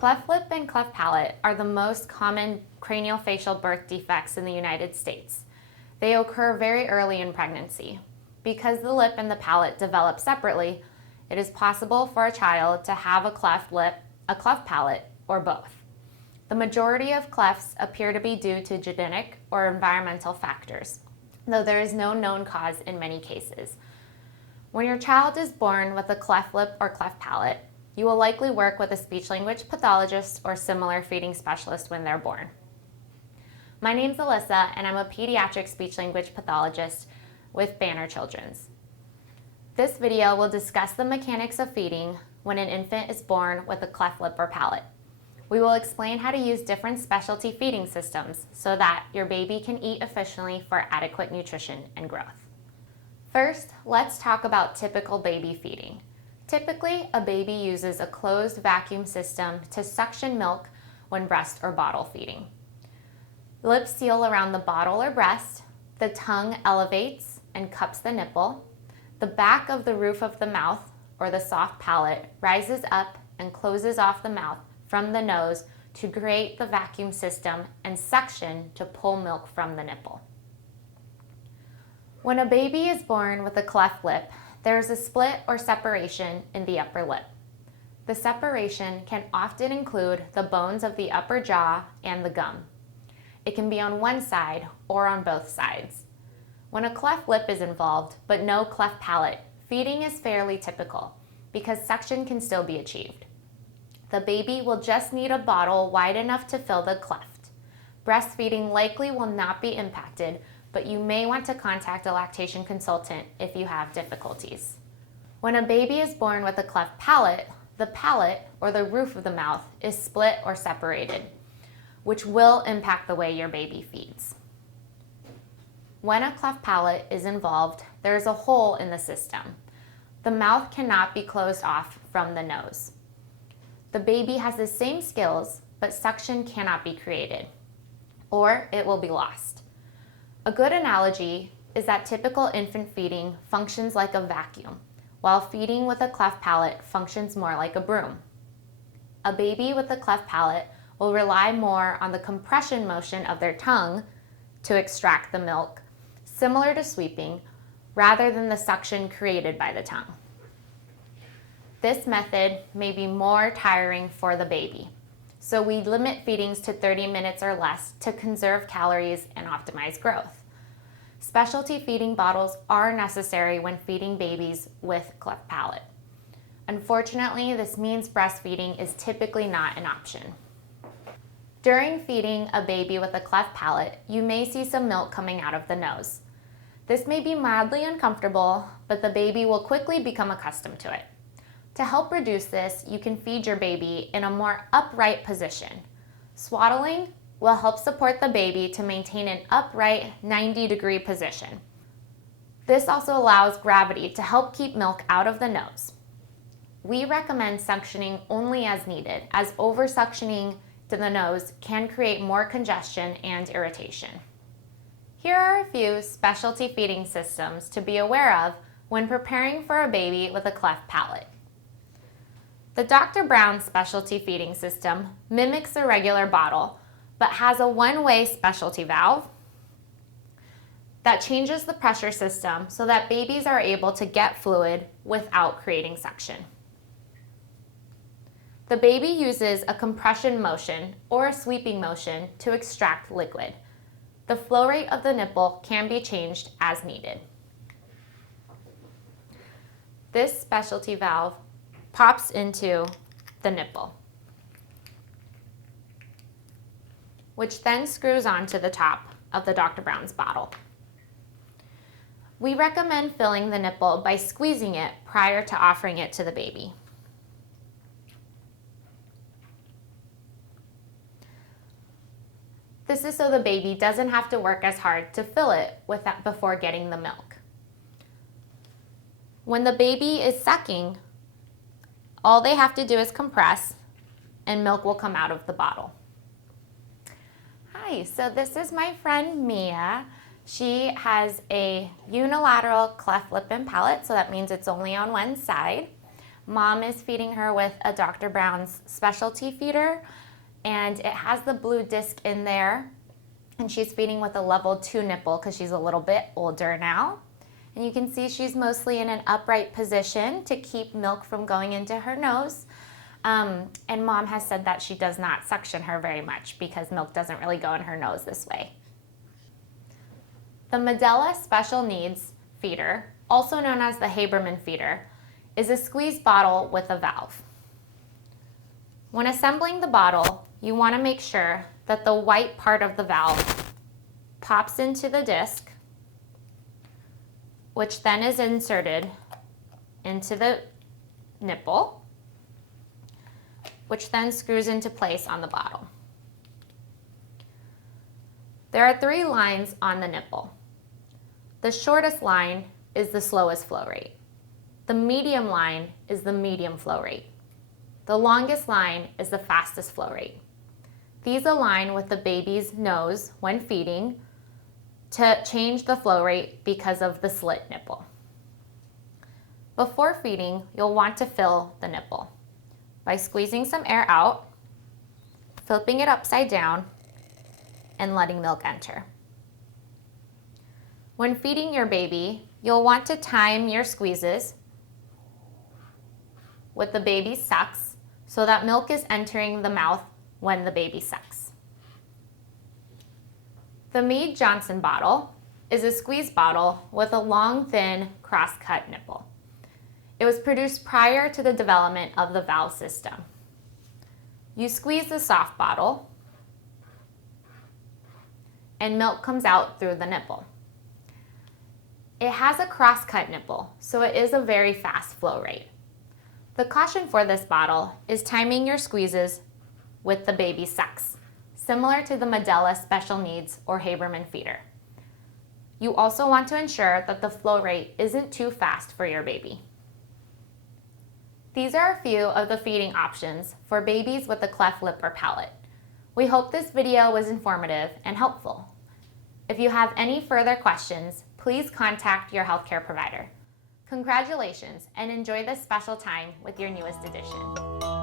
Cleft lip and cleft palate are the most common craniofacial birth defects in the United States. They occur very early in pregnancy. Because the lip and the palate develop separately, it is possible for a child to have a cleft lip, a cleft palate, or both. The majority of clefts appear to be due to genetic or environmental factors, though there is no known cause in many cases. When your child is born with a cleft lip or cleft palate, you will likely work with a speech-language pathologist or similar feeding specialist when they're born. My name's Alyssa, and I'm a pediatric speech-language pathologist with Banner Children's. This video will discuss the mechanics of feeding when an infant is born with a cleft lip or palate. We will explain how to use different specialty feeding systems so that your baby can eat efficiently for adequate nutrition and growth. First, let's talk about typical baby feeding. Typically, a baby uses a closed vacuum system to suction milk when breast or bottle feeding. Lips seal around the bottle or breast, the tongue elevates and cups the nipple, the back of the roof of the mouth, or the soft palate, rises up and closes off the mouth from the nose to create the vacuum system and suction to pull milk from the nipple. When a baby is born with a cleft lip, there is a split or separation in the upper lip. The separation can often include the bones of the upper jaw and the gum. It can be on one side or on both sides. When a cleft lip is involved, but no cleft palate, feeding is fairly typical because suction can still be achieved. The baby will just need a bottle wide enough to fill the cleft. Breastfeeding likely will not be impacted, but you may want to contact a lactation consultant if you have difficulties. When a baby is born with a cleft palate, the palate, or the roof of the mouth, is split or separated, which will impact the way your baby feeds. When a cleft palate is involved, there is a hole in the system. The mouth cannot be closed off from the nose. The baby has the same skills, but suction cannot be created, or it will be lost. A good analogy is that typical infant feeding functions like a vacuum, while feeding with a cleft palate functions more like a broom. A baby with a cleft palate will rely more on the compression motion of their tongue to extract the milk, similar to sweeping, rather than the suction created by the tongue. This method may be more tiring for the baby, so we limit feedings to 30 minutes or less to conserve calories and optimize growth. Specialty feeding bottles are necessary when feeding babies with cleft palate. Unfortunately, this means breastfeeding is typically not an option. During feeding a baby with a cleft palate, you may see some milk coming out of the nose. This may be mildly uncomfortable, but the baby will quickly become accustomed to it. To help reduce this, you can feed your baby in a more upright position. Swaddling will help support the baby to maintain an upright 90-degree position. This also allows gravity to help keep milk out of the nose. We recommend suctioning only as needed, as over-suctioning to the nose can create more congestion and irritation. Here are a few specialty feeding systems to be aware of when preparing for a baby with a cleft palate. The Dr. Brown specialty feeding system mimics a regular bottle, but has a one-way specialty valve that changes the pressure system so that babies are able to get fluid without creating suction. The baby uses a compression motion or a sweeping motion to extract liquid. The flow rate of the nipple can be changed as needed. This specialty valve pops into the nipple, which then screws onto the top of the Dr. Brown's bottle. We recommend filling the nipple by squeezing it prior to offering it to the baby. This is so the baby doesn't have to work as hard to fill it before getting the milk. When the baby is sucking, all they have to do is compress and milk will come out of the bottle. Hi, so this is my friend Mia. She has a unilateral cleft lip and palate, so that means it's only on one side. Mom is feeding her with a Dr. Brown's specialty feeder, and it has the blue disc in there, and she's feeding with a level 2 nipple because she's a little bit older now. And you can see she's mostly in an upright position to keep milk from going into her nose. And Mom has said that she does not suction her very much because milk doesn't really go in her nose this way. The Medela Special Needs feeder, also known as the Haberman feeder, is a squeeze bottle with a valve. When assembling the bottle, you want to make sure that the white part of the valve pops into the disc, which then is inserted into the nipple, which then screws into place on the bottle. There are 3 lines on the nipple. The shortest line is the slowest flow rate. The medium line is the medium flow rate. The longest line is the fastest flow rate. These align with the baby's nose when feeding to change the flow rate because of the slit nipple. Before feeding, you'll want to fill the nipple by squeezing some air out, flipping it upside down, and letting milk enter. When feeding your baby, you'll want to time your squeezes with the baby's sucks so that milk is entering the mouth when the baby sucks. The Mead Johnson bottle is a squeeze bottle with a long, thin, cross-cut nipple. It was produced prior to the development of the valve system. You squeeze the soft bottle, and milk comes out through the nipple. It has a cross-cut nipple, so it is a very fast flow rate. The caution for this bottle is timing your squeezes with the baby's sucks, similar to the Medela Special Needs or Haberman feeder. You also want to ensure that the flow rate isn't too fast for your baby. These are a few of the feeding options for babies with a cleft lip or palate. We hope this video was informative and helpful. If you have any further questions, please contact your healthcare provider. Congratulations and enjoy this special time with your newest edition.